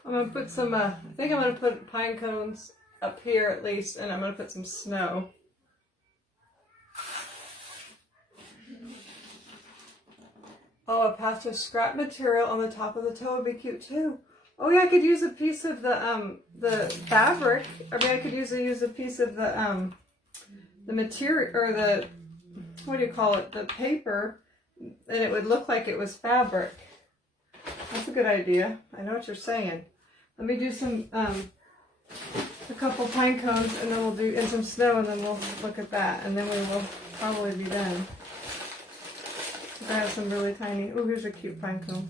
I'm gonna put some, I think I'm gonna put pine cones up here at least, and I'm gonna put some snow. Oh, a patch of scrap material on the top of the toe would be cute too. Oh yeah, I could use a piece of the fabric. I mean, I could use a piece of the material, or the, what do you call it, the paper, and it would look like it was fabric. That's a good idea. I know what you're saying. Let me do some, a couple pine cones, and then we'll do, and some snow, and then we'll look at that, and then we will probably be done. I have some really tiny, oh, here's a cute pine cone.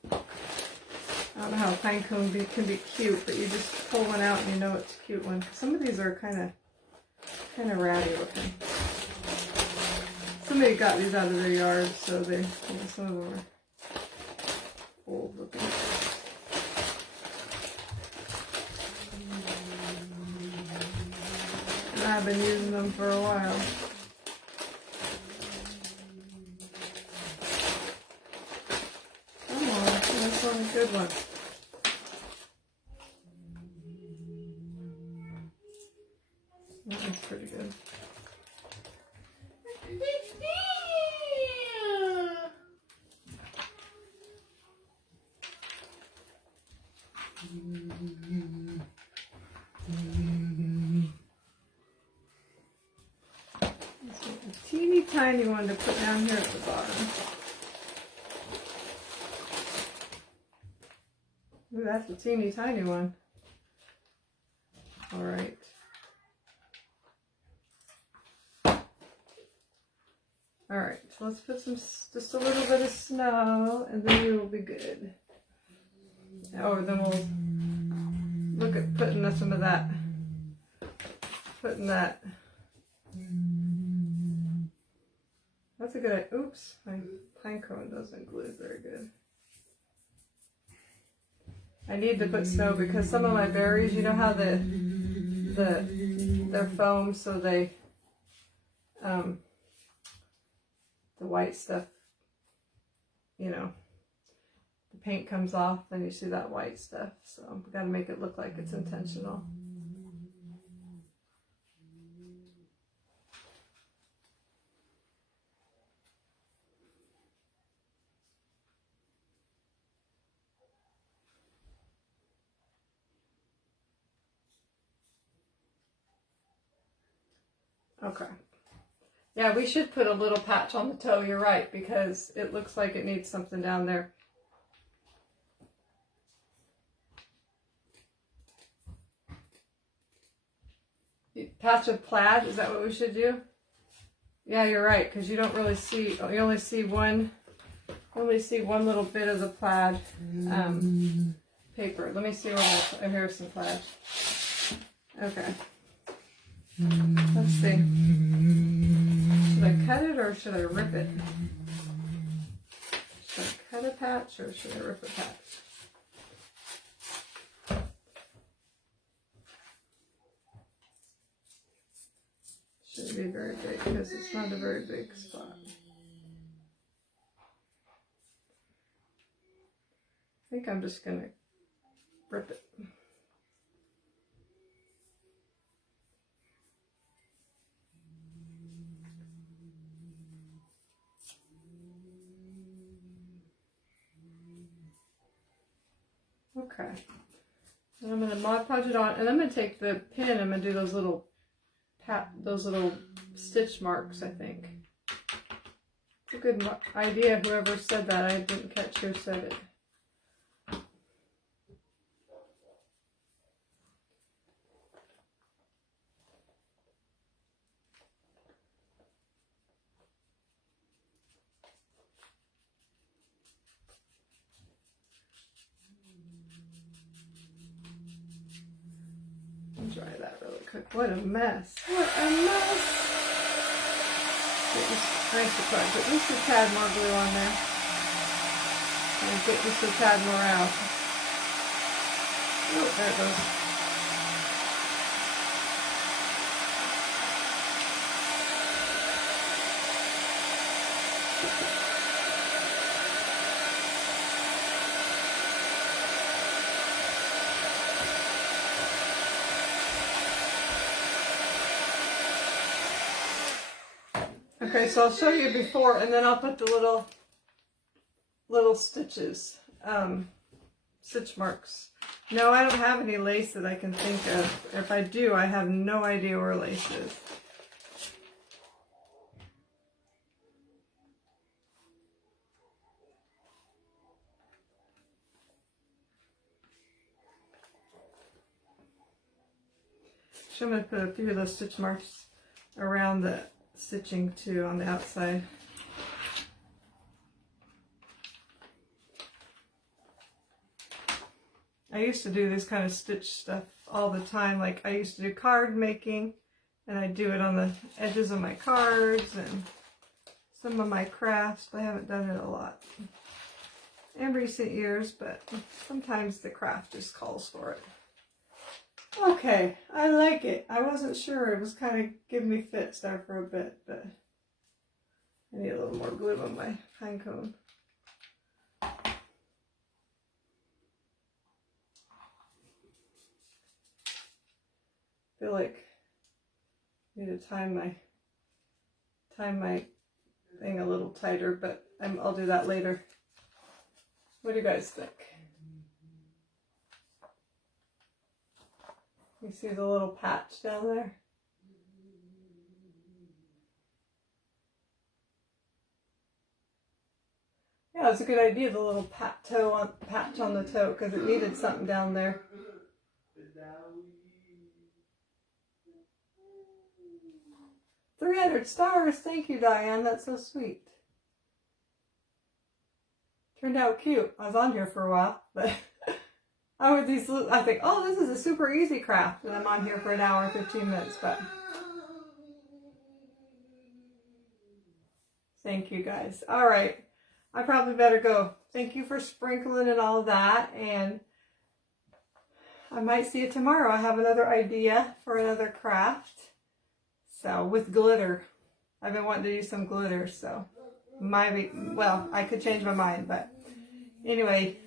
I don't know how a pine cone can be cute, but you just pull one out and you know it's a cute one. Some of these are kind of ratty looking. Somebody got these out of their yard, so they, some of them are old looking. And I've been using them for a while. Come on, that's one good one. That one's pretty good. A teeny tiny one to put down here at the bottom. Ooh, that's a teeny tiny one. All right. All right, so let's put some, just a little bit of snow, and then we will be good. Oh, then we'll look at putting some of that, that's a good idea. Oops, my pine cone doesn't glue very good. I need to put snow because some of my berries, you know how they're foam, so they, the white stuff, you know, the paint comes off and you see that white stuff. So I've got to make it look like it's intentional. Okay. Yeah, we should put a little patch on the toe, you're right, because it looks like it needs something down there. Patch of plaid, is that what we should do? Yeah, you're right, because you don't really see, you only see one little bit of the plaid paper. Let me see where here's some plaid. Okay. Let's see. Should I cut it or should I rip it? Should I cut a patch or should I rip a patch? Shouldn't be very big because it's not a very big spot. I think I'm just gonna rip it. Okay. And I'm gonna Mod Podge it on, and I'm gonna take the pin and I'm gonna do those little stitch marks, I think. It's a good idea, whoever said that. I didn't catch who said it. Dry that really quick. What a mess. What a mess. Get this nice to put just a tad more glue on there. And get just a tad more out. Oh, there it goes. Okay, so I'll show you before, and then I'll put the little stitches, stitch marks. No, I don't have any lace that I can think of. If I do, I have no idea where lace is. So I'm going to put a few of those stitch marks around the stitching too on the outside. I used to do this kind of stitch stuff all the time. Like I used to do card making, and I do it on the edges of my cards and some of my crafts. I haven't done it a lot in recent years, but sometimes the craft just calls for it. Okay, I like it. I wasn't sure. It was kind of giving me fits there for a bit, but I need a little more glue on my pine cone. I feel like I need to time my thing a little tighter, but I'll do that later. What do you guys think? You see the little patch down there? Yeah, it's a good idea, the little patch on the toe, because it needed something down there. 300 stars. Thank you, Diane. That's so sweet. Turned out cute. I was on here for a while, but I think, oh, this is a super easy craft, and I'm on here for an hour and 15 minutes, but thank you guys. All right, I probably better go. Thank you for sprinkling and all of that, and I might see you tomorrow. I have another idea for another craft. So with glitter. I've been wanting to do some glitter, so well, I could change my mind, but anyway,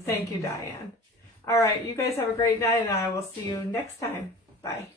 thank you, Diane. All right, you guys have a great night, and I will see you next time. Bye.